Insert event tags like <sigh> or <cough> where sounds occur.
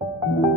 thank <music> you